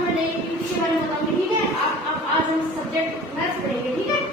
मैं नई एक्टिविटी के बारे में बताऊंगी, ठीक है। आप आज हम सब्जेक्ट मैथ्स पढ़ेंगे, ठीक है।